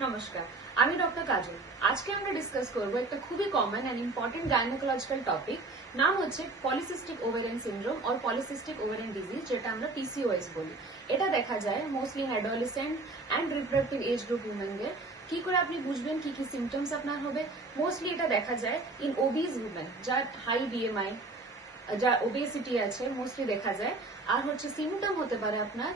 নমস্কার, আমি ডক্টর কাজল। আজকে আমরা ডিসকাস করব একটা খুবই common and important gynaecological topic, নাম হচ্ছে polycystic ovarian syndrome or polycystic ovarian disease, যেটা আমরা পিসিওএস বলি। এটা দেখা যায় mostly adolescent and reproductive age group উইমেনদের। কি করে আপনি বুঝবেন কি কি সিমটমস আপনার হবে? মোস্টলি এটা দেখা যায় ইন ওবিজ উইমেন, যার হাই বিএমআই, যার ওবেসিটি আছে, মোস্টলি দেখা যায়। আর হচ্ছে সিমটম হতে পারে আপনার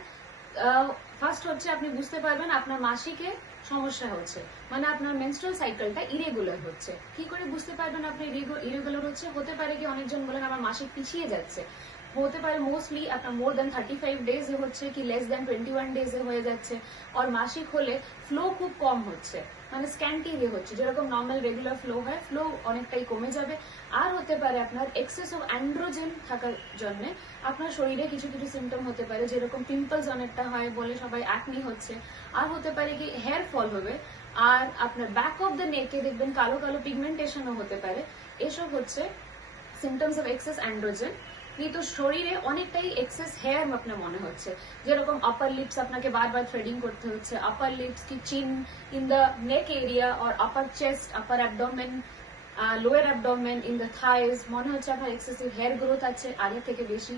ফার্স্ট হচ্ছে আপনি বুঝতে পারবেন আপনার মাসিকে সমস্যা হচ্ছে, মানে আপনার মেনস্ট্রুয়াল সাইকেলটা ইরেগুলার হচ্ছে। কি করে বুঝতে পারবেন আপনার ইরেগুলার হচ্ছে? হতে পারে কি অনেকজন বলেন আমার মাসিক পিছিয়ে যাচ্ছে, হতে পারে মোস্টলি আপনার মোর দেন 35 ডেজ হচ্ছে কি লেস দেন 21 ডেজ হয়ে যাচ্ছে, আর মাসিক হলে ফ্লো খুব কম হচ্ছে, মানে স্ক্যান্টিলি হচ্ছে, যেরকম নর্মাল রেগুলার ফ্লো হয় ফ্লো অনেকটাই কমে যাবে। আর হতে পারে আপনার এক্সেস অফ অ্যান্ড্রোজেন থাকার জন্য আপনার শরীরে কিছু কিছু সিমটম হতে পারে, যেরকম পিম্পলস অনেকটা হয় বলে সবাই অ্যাকনি হচ্ছে। আর হতে পারে কি হেয়ার ফল হবে, আর আপনার ব্যাক অফ দ্য নেকে দেখবেন কালো কালো পিগমেন্টেশনও হতে পারে। এসব হচ্ছে সিমটমস অফ এক্সেস অ্যান্ড্রোজেন। কিন্তু শরীরে অনেকটাই এক্সেস হেয়ার আপনার মনে হচ্ছে, যেরকম আপার লিপস আপনাকে বারবার থ্রেডিং করতে হচ্ছে, আপার লিপস কি চিন, in the neck area or upper chest, upper abdomen, lower abdomen, in the thighs মনে হচ্ছে আপনার এক্সেসিভ হেয়ার গ্রোথ আছে আগে থেকে বেশি।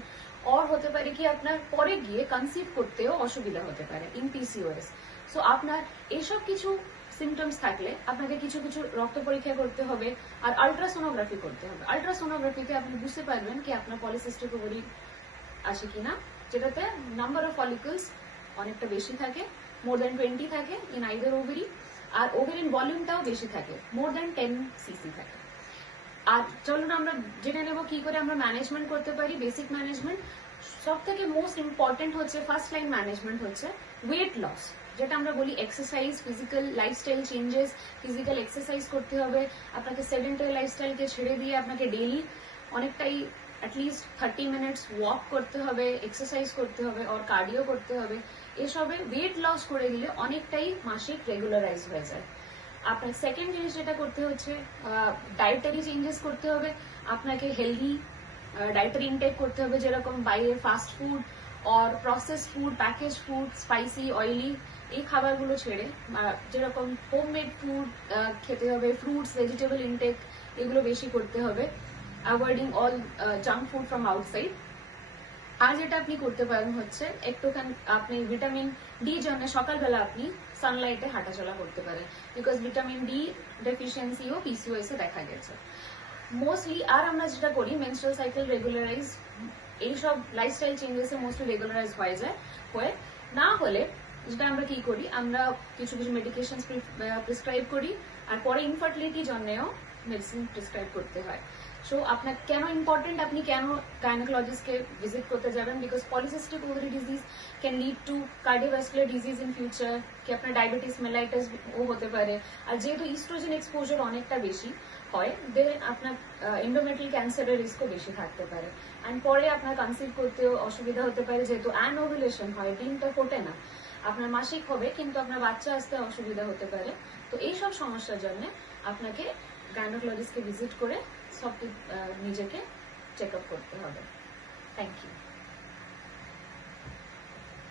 আর হতে পারে কি আপনার পরে গিয়ে কনসিভ করতেও অসুবিধা হতে পারে ইন পিসিওএস। সো আপনার এসব কিছু সিমটমস থাকলে আপনাকে কিছু কিছু রক্ত পরীক্ষা করতে হবে আর আলট্রাসোনোগ্রাফি করতে হবে। আলট্রাসোনোগ্রাফিতে আপনি বুঝতে পারবেন কি আপনার পলিসিস্টিক ওভারি আছে কিনা, যেটাতে নাম্বার অফ ফলিকলস অনেকটা বেশি থাকে, মোর দেন 20 থাকে ইন আইদার ওভারি, আর ওভারিন ভলিউমটাও বেশি থাকে, মোর দেন 10 সিসি থাকে। আর চলুন আমরা জেনে নেব কি করে আমরা ম্যানেজমেন্ট করতে পারি। বেসিক ম্যানেজমেন্ট সব থেকে মোস্ট ইম্পর্টেন্ট হচ্ছে, ফার্স্ট লাইন ম্যানেজমেন্ট হচ্ছে ওয়েট লস, যেটা আমরা বলি exercise, physical lifestyle changes. Physical exercise করতে হবে আপনাকে, সেডেন্টারি লাইফস্টাইলকে ছেড়ে দিয়ে আপনাকে ডেইলি অনেকটাই অ্যাটলিস্ট 30 মিনিটস ওয়াক করতে হবে, এক্সারসাইজ করতে হবে আর কার্ডিও করতে হবে। এসবে ওয়েট লস করে দিলে অনেকটাই মাসিক রেগুলারাইজ হয়ে যায়। আপনার সেকেন্ড জিনিস যেটা করতে হচ্ছে ডায়েটারি চেঞ্জেস করতে হবে, আপনাকে হেলদি ডায়েটারি ইনটেক করতে হবে, যেরকম বাইরে ফাস্ট ফুড আর process food, package food, spicy, oily এই খাবারগুলো ছেড়ে যেরকম হোমমেড ফুড খেতে হবে, ফ্রুটস, ভেজিটেবল ইনটেক এগুলো বেশি করতে হবে, avoiding all junk food from outside. আর যেটা আপনি করতে পারেন হচ্ছে একটুখানি আপনি ভিটামিন ডি জন্য সকালবেলা আপনি সানলাইটে হাঁটাচলা করতে পারেন, বিকজ ভিটামিন ডি ডেফিসিয়েন্সিও পিসিওএস এ দেখা গেছে মোস্টলি। আর আমরা যেটা করি মেনস্ট্রুয়াল সাইকেল রেগুলারাইজ, এইসব লাইফস্টাইল চেঞ্জেসে মোস্টলি রেগুলারাইজ হয়ে যায়। হয়ে না হলে যেটা আমরা কি করি, আমরা কিছু কিছু মেডিকেশন প্রেসক্রাইব করি, আর পরে ইনফার্টিলিটি জন্যেও মেডিসিন প্রেসক্রাইব করতে হয়। সো আপনার কেন ইম্পর্টেন্ট, আপনি কেন গাইনোকোলজিস্টকে ভিজিট করতে যাবেন? Because polycystic ovary disease can lead to cardiovascular disease in future, কি আপনার ডায়াবেটিস মেলাইটাস ও হতে পারে। আর যেহেতু ইস্ট্রোজেন এক্সপোজার অনেকটা বেশি হয়, দেন আপনার এন্ডোমেট্রিয়াল ক্যান্সারের রিস্কও বেশি থাকতে পারে। অ্যান্ড পরে আপনার কনসিভ করতেও অসুবিধা হতে পারে, যেহেতু অ্যানোভুলেশন হয়, ডিমটা ফোটে না, আপনার মাসিক হবে কিন্তু আপনার বাচ্চা আসতে অসুবিধা হতে পারে। তো এইসব সমস্যার জন্য আপনাকে গাইনোকোলজিস্টকে ভিজিট করে সব নিজেকে চেক আপ করতে হবে। Thank you.